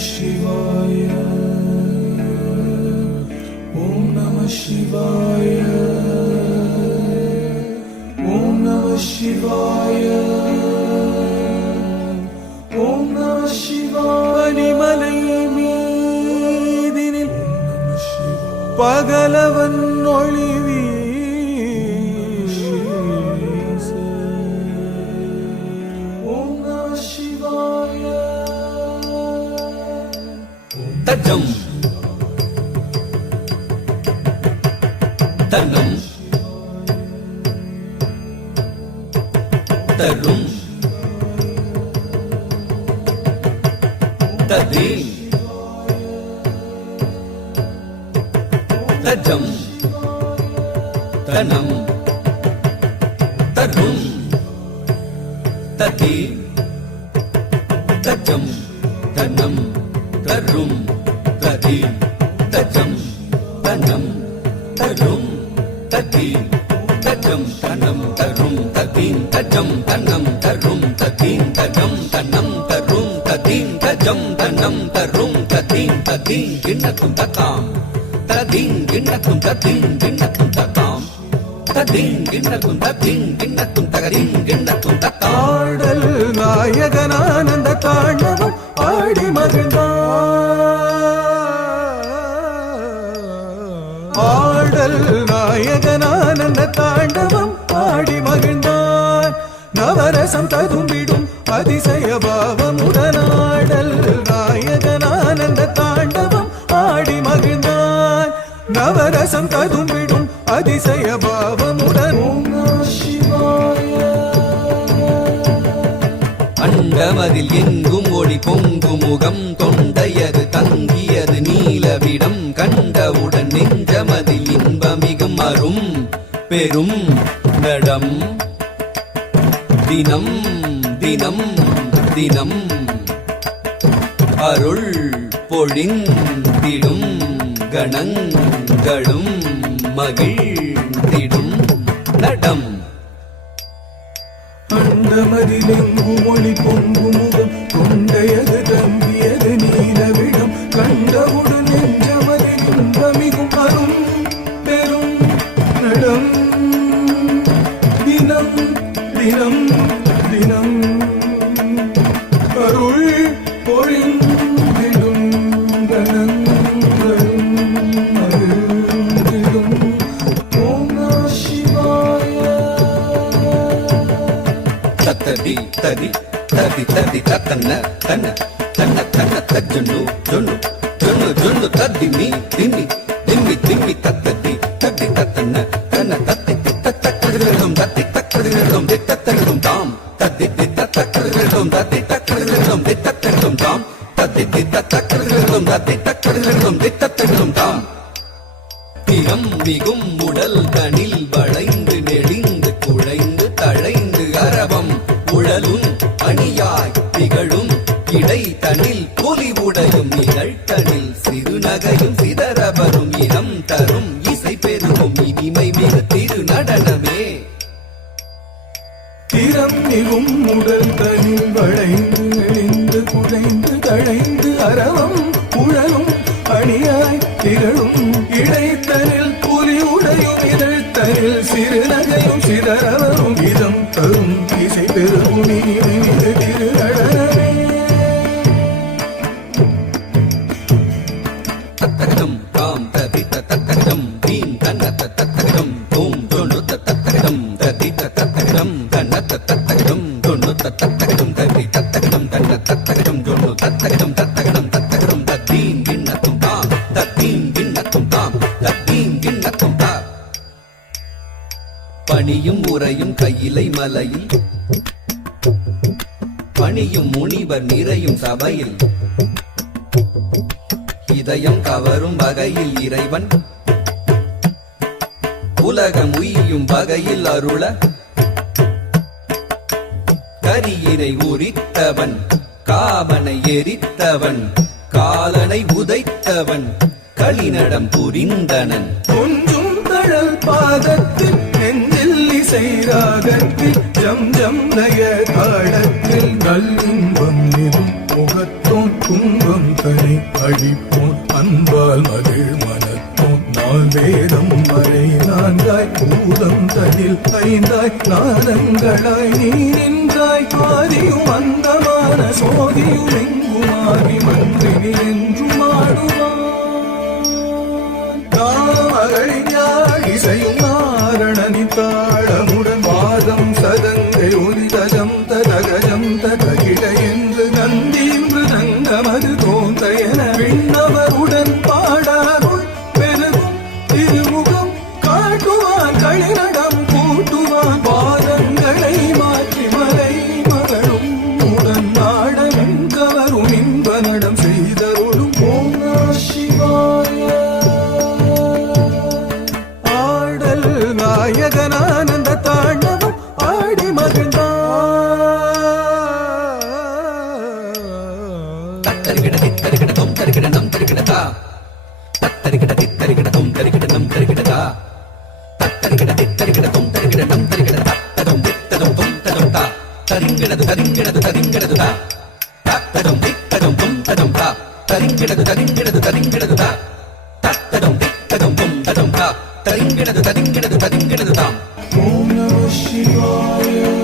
சிவாய ஓம் நம சிவாய ஓம் நம சிவாய ஓம் நம சிவாய மலை மீதினில் பகலவன் ஒளிவி தஜம் தன்னம் தரும் ததி தஜம் தனம் தரும் ததி தஜம் தனம் தரும் ததி தஜம் தனம் தரும் ததி தஜம் தனம் தரும் ததி தஜம் தனம் தரும் ததி தஜம் தனம் தரும் ததி தஜம் தனம் தரும் ததி ததி கிண்ணக்கும் தக்காம் ததி கிண்ணக்கும் ததி கிண்ணக்கும் தக்காம் ததி கிண்ணக்கும் ததி கிண்ணக்கும் தகதி கிண்ணக்கும் தக்காடல் நாயகனானந்த தாண்டவம் ஆடி ஆடல் நாயகனானந்த தாண்டவம் ஆடி மகிழ்ந்தான் நவரசம் ததும்பிடும் அதிசய பாவமுடனாடல் நாயகனானந்த தாண்டவம் ஆடி மகிழ்ந்தான் நவரசம் ததும்பிடும் அதிசய பாவமுடன் அண்டமதில் எங்கும் ஒளி பொங்கு முகம் தொண்டையது தங்கியது நீலவிடம் கண்டவுடன் நெஞ்சமதில் இன்பமிகும் அரும் பெரும் நடம் தினம் தினம் தினம் அருள் பொழிந்திடும் கணங்களும் மகிழ்ந்திடும் நடம் அண்டமதிலெங்கும் ஒளி பொங்கு முகம் தொண்டையது தங்கியது நீலவிடம் கண்டவுடன் நெஞ்சமதில் இன்பமிகும் அரும் பெரும் நடம் தினம் தினம் தினம் அருள் பொழிந்திடும் கணங்களும் மகிழ்ந்திடும் ஓம் நம சிவாய தத்தடி தடி தடி தடி தத்தன்ன தன்ன தன்ன தன்ன தஜ்ஜுன்னு ஜுன்னு ஜுன்னு ஜுன்னு தத்திமி திம்மி திம்மி திம்மி தத்தடி தடி தத்தன்ன தன்ன தத்தி தத்தக்கடுகளும் தத்தி தக்கடுகளும் தித்தத்தடுகளும் தாம் தத்தி தத்தக்கடுகளும் தத்தி தக்கடுகளும் தித்தத்தடுகளும் தாம் தத்தி தத்தக்கடுகளும் தத்தி தக்கடுகளும் தித்தத்தடுகளும் தாம் திறம் மிகும் உடல் தனில் வளைந்து நெளிந்து குழைந்து தழைந்து அரவம் உழலும் அணியாய் திகழும் இடை தனில் புலி உடையும் நிகழ்த்தனில் சிறுநகையும் சிதறவரும் இனம் தரும் இசை பெருகும் இனிமை மிகு திரு நடனமே திறம் மிகும் உடல் தனில் வளைந்து நெளிந்து குழைந்து தழைந்து அரவம் உழலும் அணியாய் திகழும் இடைத்தனில் புலி உடையும் இதழ்த்தனில் சிறுநகையும் சிதறவரும் இதம் தரும் இசை பெரும் இனிமை திரு நடனமே தத்தகம் தாம் ததி தத்தகம் தீம் தன்ன தத்தகம் தூம் தொண்ணு தத்தகம் ததி தத்தகம் தன்ன தத்தகம் தொண்ணு தத்தகம் ததி தத்தகம் தன்ன தத்தகம் தொண்ணு தத்தகம் தத்தகம் தத்தகம் தத்தீம் கிண்ணத்தும் தாம் தத்தீம் கிண்ணத்தும் தாம் தத்தீம் கிண்ணத்தும் தாம் பணியும் உரையும் கையிலை மலையில் பணியும் முனிவர் நிறையும் சபையில் இதயம் கவரும் வகையில் இறைவன் உலகம் உய்யும் வகையில் அருள கரியினை உரித்தவன் காவனை எரித்தவன் காலனை உதைத்தவன் களிநடம் புரிந்தனன் கொஞ்சம் தழல் பாதத்தில் நெஞ்சில் இசை ராகத்தில் ஜம் ஜம் லய தாளத்தில் நல்லின்பம் முகத்தோன் துன்பம் தரும் விழிப்போன் அன்பால் மகிழ் மனத்தோன் நால் வேதம் வரை நான்காய் பூதம் தனில் ஐந்தாய் நாதங்களாய் நீ நின்றாய் ஆதியும் அந்தமான சோதியும் எங்குமாகி மன்றினி என்றும் ஆடுவான் தாமகளிஞாழ் இசையும் நாரணனி தாளமுடன் வாதம் சதங்கை ஒலி தஜம் ததகஜம் ததகிட என்று நந்தீன்று நங்கமது தோன்ற என விண்ணவருடன் பாடாருள் பெருகும் திருமுகம் காட்டுவான் களிநடம் கூட்டுவான் பாதங்களை மாற்றி மலை மகளும் உடன் நாடமும் கவரும் இன்ப நடம் செய்தருளும் ஓம் நம சிவாய ஆடல் நாயகனானந்த தாண்டவம் ஆடி மகிழ்ந்தான் தத்தரிகிட தித்தரிகிட தொம் தரிகிட நம் தரிகிடதா தத்தரிகிட தித்தரிகிட தொம் தரிகிட நம் தரிகிடதா தத்தரிகிட தித்தரிகிட தொம் தரிகிட நம் தரிகிட தத்ததும் தித்ததும் தொம் ததும் தா தரிங்கிடது தரிங்கிடது தரிங்கிடது தா தத்ததும் தித்ததும் தொம் ததும் தா தரிங்கிடது தரிங்கிடது தரிங்கிடது தா தத்ததும் தித்ததும் தொம் ததும் தா தரிங்கிடது தரிங்கிடது தரிங்கிடது தாம் ஓம் நம சிவாய